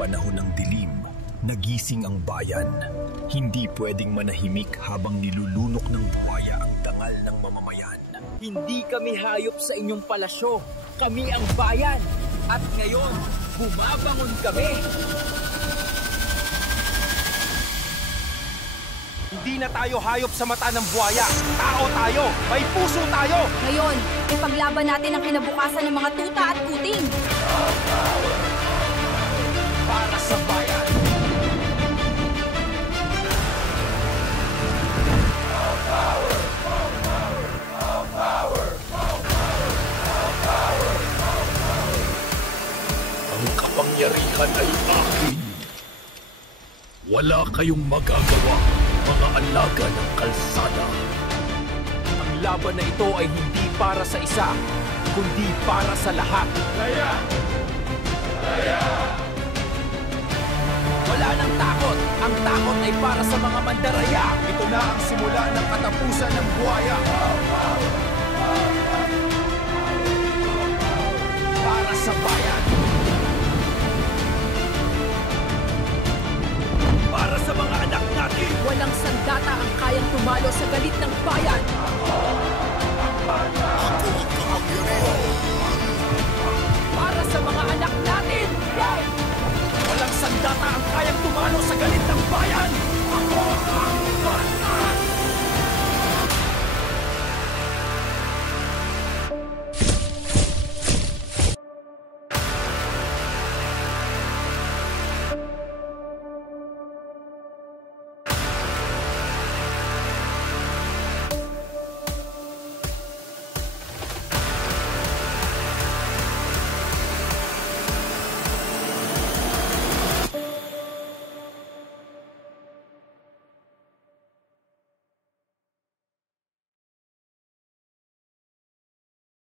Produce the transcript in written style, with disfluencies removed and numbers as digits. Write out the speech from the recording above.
panahon ng dilim, nagising ang bayan. Hindi pwedeng manahimik habang nilulunok ng buhaya ang dangal ng mamamayan. Hindi kami hayop sa inyong palasyo. Kami ang bayan. At ngayon, bumabangon kami. Hindi na tayo hayop sa mata ng buhaya. Tao tayo! May puso tayo! Ngayon, ipaglaban natin ang kinabukasan ng mga tuta at kuting. Para sa bayan! Ang kapangyarihan ay akin. Wala kayong magagawa, mga alaga ng kalsada. Ang laban na ito ay hindi para sa isa, kundi para sa lahat. Laya! Laya! Wala nang takot. Ang takot ay para sa mga mandaraya. Ito na ang simula ng katapusan ng buhaya. Para sa bayan. Para sa mga anak natin. Walang sandata ang kayang tumalo sa galit ng